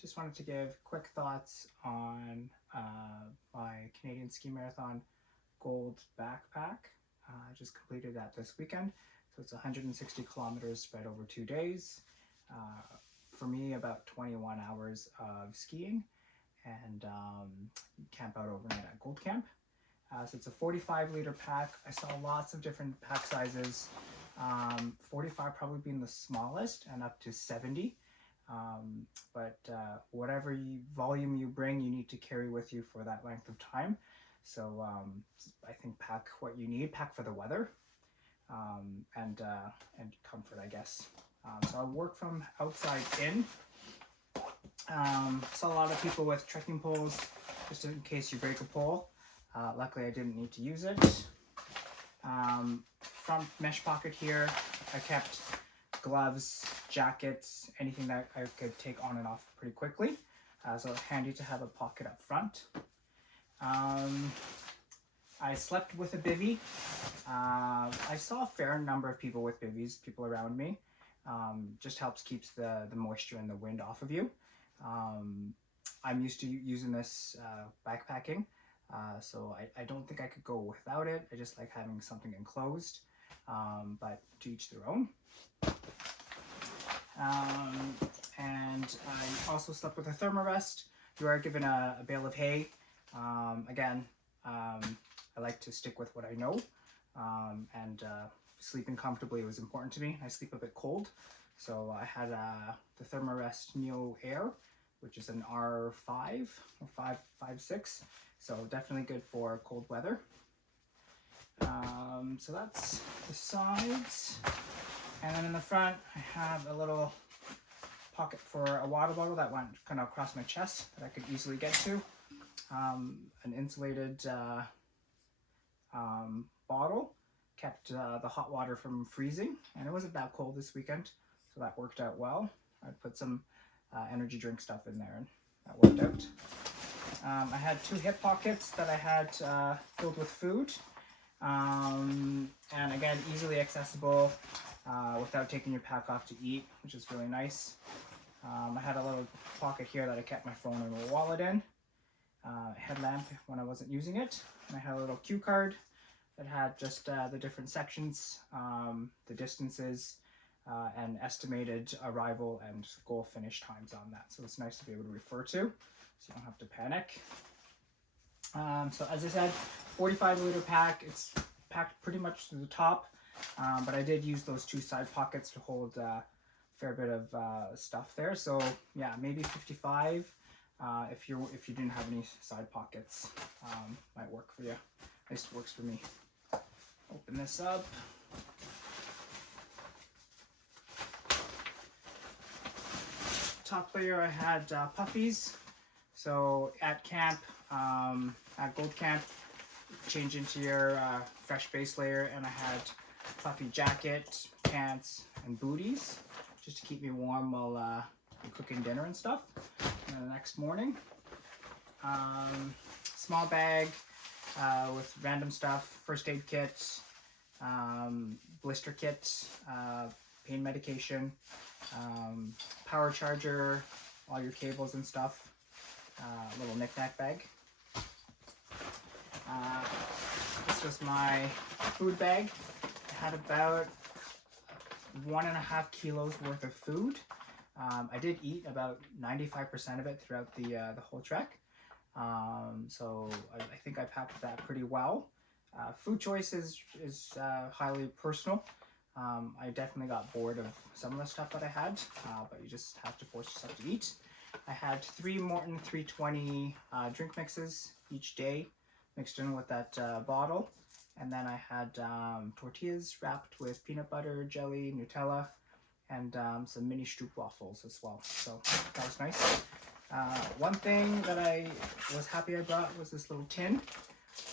Just wanted to give quick thoughts on my Canadian Ski Marathon Gold backpack. I just completed that this weekend. So it's 160 kilometers spread over 2 days. For me, about 21 hours of skiing and camp out overnight at Gold Camp. So it's a 45-liter pack. I saw lots of different pack sizes. 45 probably being the smallest and up to 70. But whatever volume you bring, you need to carry with you for that length of time. So I think pack what you need, pack for the weather, and comfort, I guess. So I work from outside in. Saw a lot of people with trekking poles, just in case you break a pole. Luckily I didn't need to use it. Front mesh pocket here, I kept gloves, jackets, anything that I could take on and off pretty quickly. So handy to have a pocket up front. I slept with a bivy. I saw a fair number of people with bivvies, people around me. Just helps keeps the moisture and the wind off of you. I'm used to using this backpacking, so I don't think I could go without it. I just like having something enclosed, but to each their own. And I also slept with a Thermarest. You are given a bale of hay. Again, I like to stick with what I know, and sleeping comfortably was important to me. I sleep a bit cold, so I had the Thermarest Neoair, which is an R5 or 5.6, so definitely good for cold weather. So that's the sides, and then in the front I have a little pocket for a water bottle that went kind of across my chest that I could easily get to. An insulated bottle kept the hot water from freezing, and it wasn't that cold this weekend, so that worked out well. I put some energy drink stuff in there, and that worked out. I had 2 hip pockets that I had filled with food, and again, easily accessible without taking your pack off to eat, which is really nice. I had a little pocket here that I kept my phone and my wallet in. Headlamp when I wasn't using it. And I had a little cue card that had just the different sections, the distances, and estimated arrival and goal finish times on that. So it's nice to be able to refer to, so you don't have to panic. So as I said, 45-liter pack. It's packed pretty much to the top, but I did use those 2 side pockets to hold a fair bit of stuff there. So yeah, maybe 55. If you didn't have any side pockets, might work for you. At least it works for me. Open this up. Top layer I had puffies. So at camp, at Gold Camp, change into your fresh base layer, and I had puffy jacket, pants, and booties just to keep me warm while I'm cooking dinner and stuff. And then the next morning, small bag with random stuff, first aid kit, blister kit, pain medication, power charger, all your cables and stuff, little knick-knack bag. This was my food bag. I had about 1.5 kilos worth of food. I did eat about 95% of it throughout the whole trek, so I think I packed that pretty well. Food choice is highly personal. I definitely got bored of some of the stuff that I had, but you just have to force yourself to eat. I had 3 Maurten 320 drink mixes each day, mixed in with that bottle, and then I had tortillas wrapped with peanut butter, jelly, Nutella, and some mini stroop waffles as well. So that was nice. One thing that I was happy I brought was this little tin.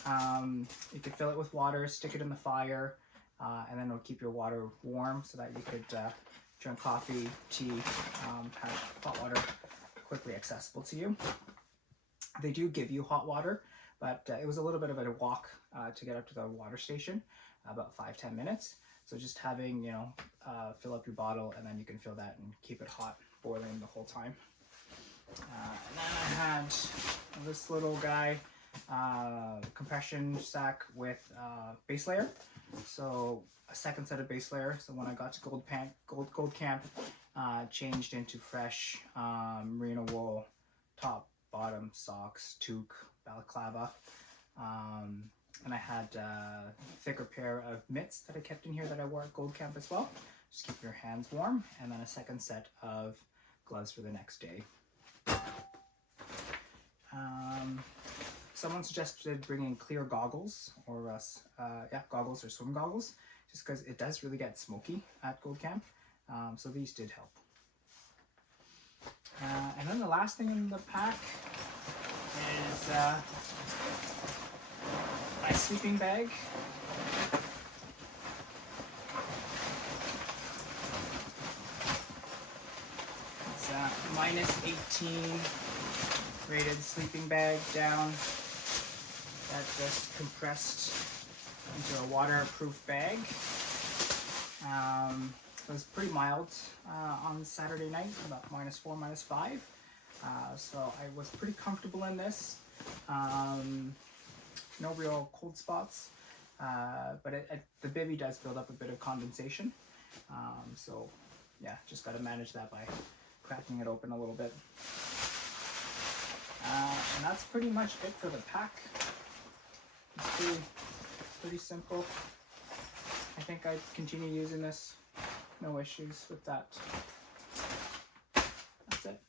You could fill it with water, stick it in the fire, and then it'll keep your water warm so that you could drink coffee, tea, have hot water quickly accessible to you. They do give you hot water, but it was a little bit of a walk to get up to the water station, about 5-10 minutes. So just having, fill up your bottle, and then you can fill that and keep it hot, boiling the whole time. And then I had this little guy, compression sack with base layer. So a second set of base layer. So when I got to Gold Camp, changed into fresh merino wool, top, bottom, socks, toque, balaclava. And I had a thicker pair of mitts that I kept in here that I wore at Gold Camp as well. Just keep your hands warm. And then a second set of gloves for the next day. Someone suggested bringing clear goggles or goggles or swim goggles, just because it does really get smoky at Gold Camp. So these did help. And then the last thing in the pack is my sleeping bag. It's a -18 rated sleeping bag down that just compressed into a waterproof bag. It was pretty mild on Saturday night, about -4, -5. So I was pretty comfortable in this. No real cold spots, but the Bivy does build up a bit of condensation. So yeah, just got to manage that by cracking it open a little bit. And that's pretty much it for the pack. It's pretty simple. I think I'd continue using this. No issues with that. That's it.